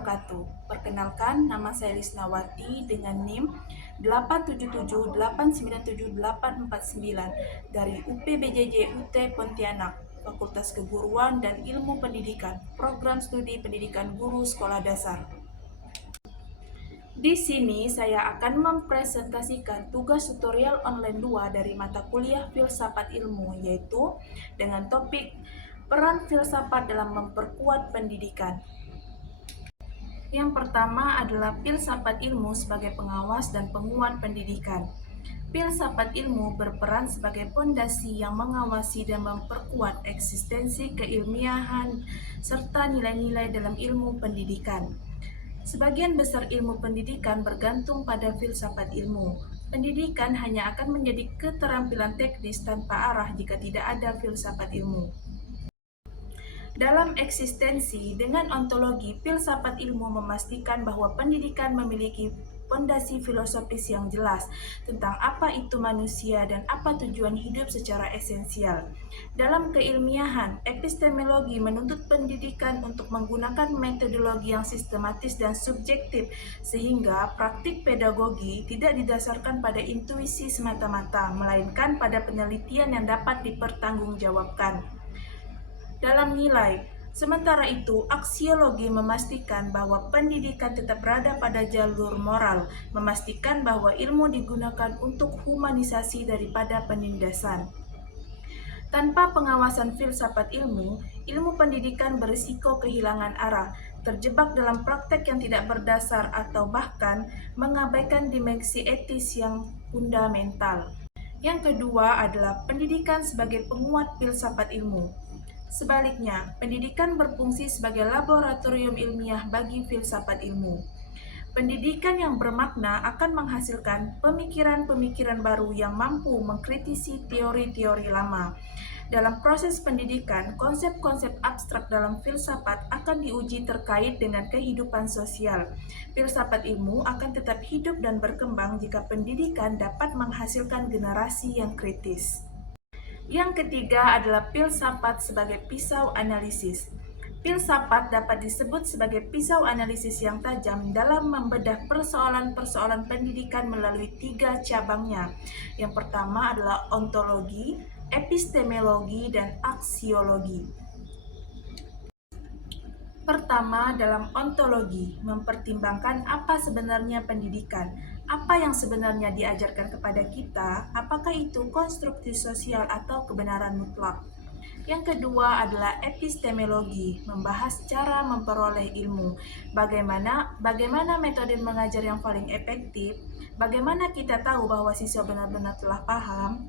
wabarakatuh. Perkenalkan, nama saya Lisnawati dengan NIM 877897849 dari UPBJJ UT Pontianak, Fakultas Keguruan dan Ilmu Pendidikan, Program Studi Pendidikan Guru Sekolah Dasar. Di sini saya akan mempresentasikan tugas tutorial online 2 dari mata kuliah Filsafat Ilmu, yaitu dengan topik peran filsafat dalam memperkuat pendidikan. Yang pertama adalah filsafat ilmu sebagai pengawas dan penguat pendidikan. Filsafat ilmu berperan sebagai fondasi yang mengawasi dan memperkuat eksistensi keilmiahan serta nilai-nilai dalam ilmu pendidikan. Sebagian besar ilmu pendidikan bergantung pada filsafat ilmu. Pendidikan hanya akan menjadi keterampilan teknis tanpa arah jika tidak ada filsafat ilmu. Dalam eksistensi dengan ontologi, filsafat ilmu memastikan bahwa pendidikan memiliki fondasi filosofis yang jelas tentang apa itu manusia dan apa tujuan hidup secara esensial. Dalam keilmiahan, epistemologi menuntut pendidikan untuk menggunakan metodologi yang sistematis dan subjektif, sehingga praktik pedagogi tidak didasarkan pada intuisi semata-mata, melainkan pada penelitian yang dapat dipertanggungjawabkan. Dalam nilai, sementara itu, aksiologi memastikan bahwa pendidikan tetap berada pada jalur moral, memastikan bahwa ilmu digunakan untuk humanisasi daripada penindasan. Tanpa pengawasan filsafat ilmu, ilmu pendidikan berisiko kehilangan arah, terjebak dalam praktek yang tidak berdasar atau bahkan mengabaikan dimensi etis yang fundamental. Yang kedua adalah pendidikan sebagai penguat filsafat ilmu. Sebaliknya, pendidikan berfungsi sebagai laboratorium ilmiah bagi filsafat ilmu. Pendidikan yang bermakna akan menghasilkan pemikiran-pemikiran baru yang mampu mengkritisi teori-teori lama. Dalam proses pendidikan, konsep-konsep abstrak dalam filsafat akan diuji terkait dengan kehidupan sosial. Filsafat ilmu akan tetap hidup dan berkembang jika pendidikan dapat menghasilkan generasi yang kritis. Yang ketiga adalah filsafat sebagai pisau analisis. Filsafat dapat disebut sebagai pisau analisis yang tajam dalam membedah persoalan-persoalan pendidikan melalui 3 cabangnya. Yang pertama adalah ontologi, epistemologi, dan aksiologi. Pertama, dalam ontologi, mempertimbangkan apa sebenarnya pendidikan, apa yang sebenarnya diajarkan kepada kita, apakah itu konstruksi sosial atau kebenaran mutlak. Yang kedua adalah epistemologi, membahas cara memperoleh ilmu, bagaimana metode mengajar yang paling efektif, bagaimana kita tahu bahwa siswa benar-benar telah paham.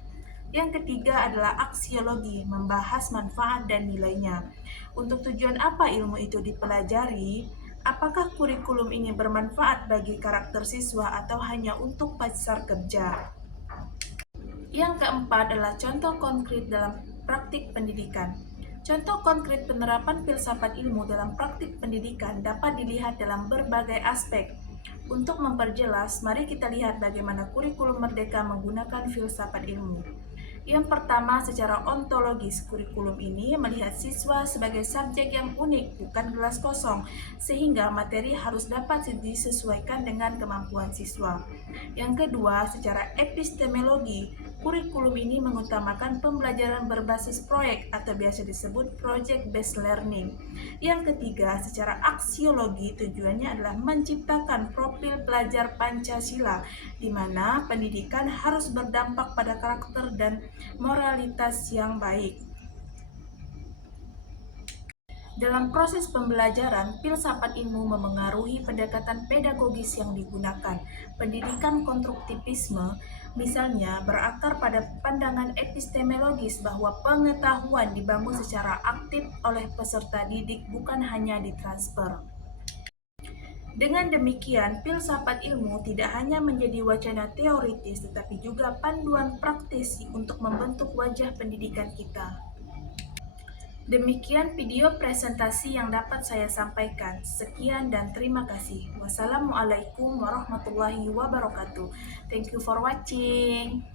Yang ketiga adalah aksiologi, membahas manfaat dan nilainya. Untuk tujuan apa ilmu itu dipelajari? Apakah kurikulum ini bermanfaat bagi karakter siswa atau hanya untuk pasar kerja? Yang keempat adalah contoh konkret dalam praktik pendidikan. Contoh konkret penerapan filsafat ilmu dalam praktik pendidikan dapat dilihat dalam berbagai aspek. Untuk memperjelas, mari kita lihat bagaimana kurikulum merdeka menggunakan filsafat ilmu. Yang pertama, secara ontologis, kurikulum ini melihat siswa sebagai subjek yang unik, bukan gelas kosong, sehingga materi harus dapat disesuaikan dengan kemampuan siswa. Yang kedua, secara epistemologi, kurikulum ini mengutamakan pembelajaran berbasis proyek atau biasa disebut project-based learning. Yang ketiga, secara aksiologi, tujuannya adalah menciptakan profil pelajar Pancasila, di mana pendidikan harus berdampak pada karakter dan moralitas yang baik. Dalam proses pembelajaran, filsafat ilmu memengaruhi pendekatan pedagogis yang digunakan. Pendidikan konstruktivisme, misalnya, berakar pada pandangan epistemologis bahwa pengetahuan dibangun secara aktif oleh peserta didik, bukan hanya ditransfer. Dengan demikian, filsafat ilmu tidak hanya menjadi wacana teoritis, tetapi juga panduan praktis untuk membentuk wajah pendidikan kita. Demikian video presentasi yang dapat saya sampaikan. Sekian dan terima kasih. Wassalamualaikum warahmatullahi wabarakatuh. Thank you for watching.